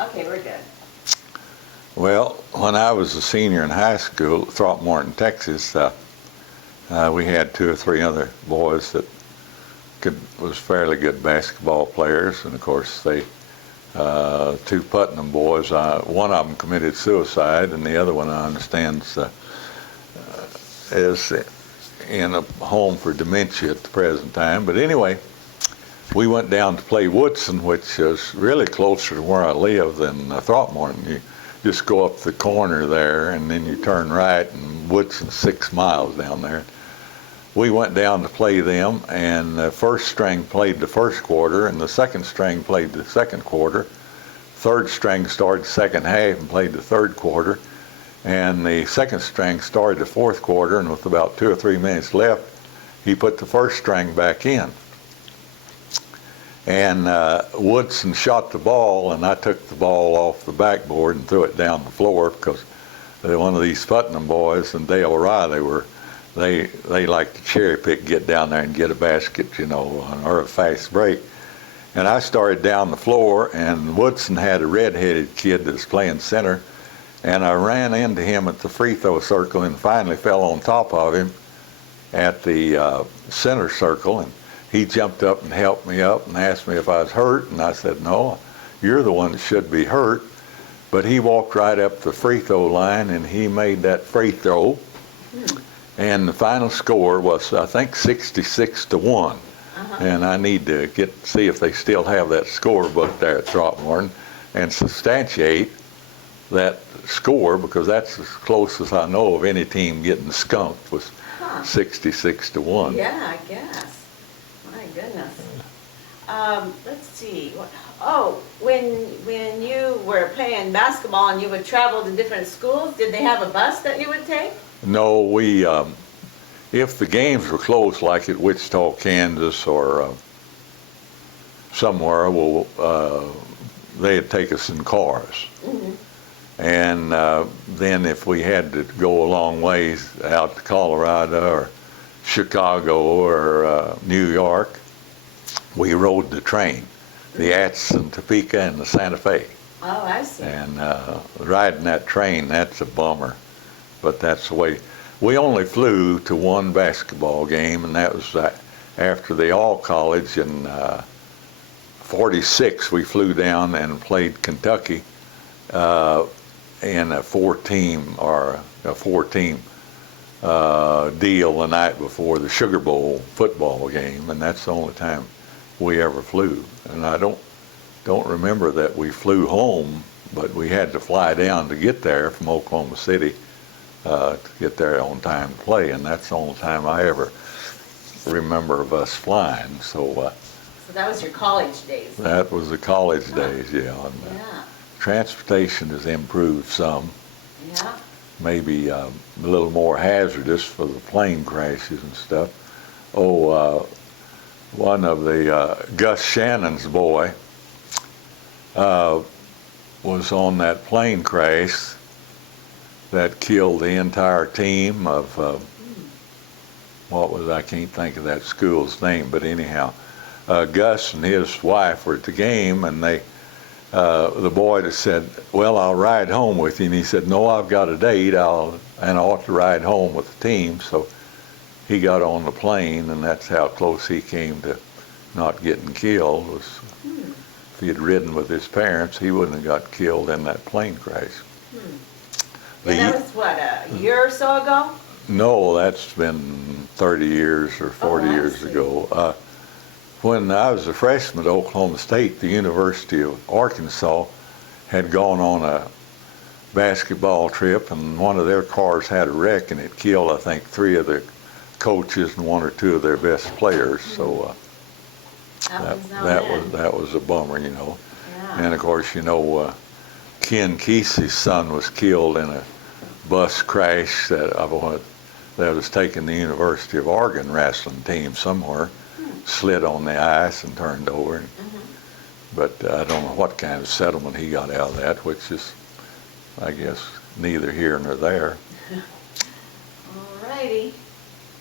Okay, we're good. Well, when I was a senior in high school, Throckmorton, Texas, we had two or three other boys that was fairly good basketball players, and of course they two Putnam boys. One of them committed suicide, and the other one, I understand, is in a home for dementia at the present time. But anyway, we went down to play Woodson, which is really closer to where I live than Throckmorton. You just go up the corner there, and then you turn right, and Woodson's 6 miles down there. We went down to play them, and the first string played the first quarter, and the second string played the second quarter. Third string started the second half and played the third quarter, and the second string started the fourth quarter, and with about 2 or 3 minutes left, he put the first string back in. And Woodson shot the ball, and I took the ball off the backboard and threw it down the floor because one of these Putnam boys and Dale Rye, they like to cherry pick, get down there and get a basket, or a fast break. And I started down the floor, and Woodson had a red-headed kid that was playing center, and I ran into him at the free throw circle and finally fell on top of him at the center circle, and he jumped up and helped me up and asked me if I was hurt, and I said, no, you're the one that should be hurt. But he walked right up the free throw line, and he made that free throw, and the final score was, I think, 66-1. And I need to see if they still have that scorebook there at Throckmorton and substantiate that score, because that's as close as I know of any team getting skunked, was 66-1. Yeah, I guess. My goodness. Let's see. When you were playing basketball and you would travel to different schools, did they have a bus that you would take? No, we, if the games were close, like at Wichita, Kansas, or somewhere, they'd take us in cars. And then if we had to go a long ways out to Colorado or Chicago or New York, we rode the train, the Atchison, Topeka, and the Santa Fe. Oh, I see. And riding that train, that's a bummer. But that's the way. We only flew to one basketball game, and that was after the all-college in '46. We flew down and played Kentucky in a four-team deal the night before the Sugar Bowl football game, and that's the only time we ever flew. And I don't remember that we flew home, but we had to fly down to get there from Oklahoma City to get there on time to play, and that's the only time I ever remember of us flying. So that was your college days. That was the college days, yeah. And, transportation has improved some. Yeah. Maybe a little more hazardous for the plane crashes and stuff. One of the Gus Shannon's boy was on that plane crash that killed the entire team of I can't think of that school's name, but anyhow, Gus and his wife were at the game, and the boy just said, well, I'll ride home with you. And he said, no, I've got a date, and I ought to ride home with the team. So he got on the plane, and that's how close he came to not getting killed. If he had ridden with his parents, he wouldn't have got killed in that plane crash. And that was, what, a year or so ago? No, that's been 30 years or 40 years ago. When I was a freshman at Oklahoma State, the University of Arkansas had gone on a basketball trip, and one of their cars had a wreck, and it killed, I think, 3 of the coaches and 1 or 2 of their best players. So that was a bummer, Yeah. And of course, Ken Kesey's son was killed in a bus crash that was taking the University of Oregon wrestling team somewhere. Slid on the ice and turned over. But I don't know what kind of settlement he got out of that, which is, I guess, neither here nor there.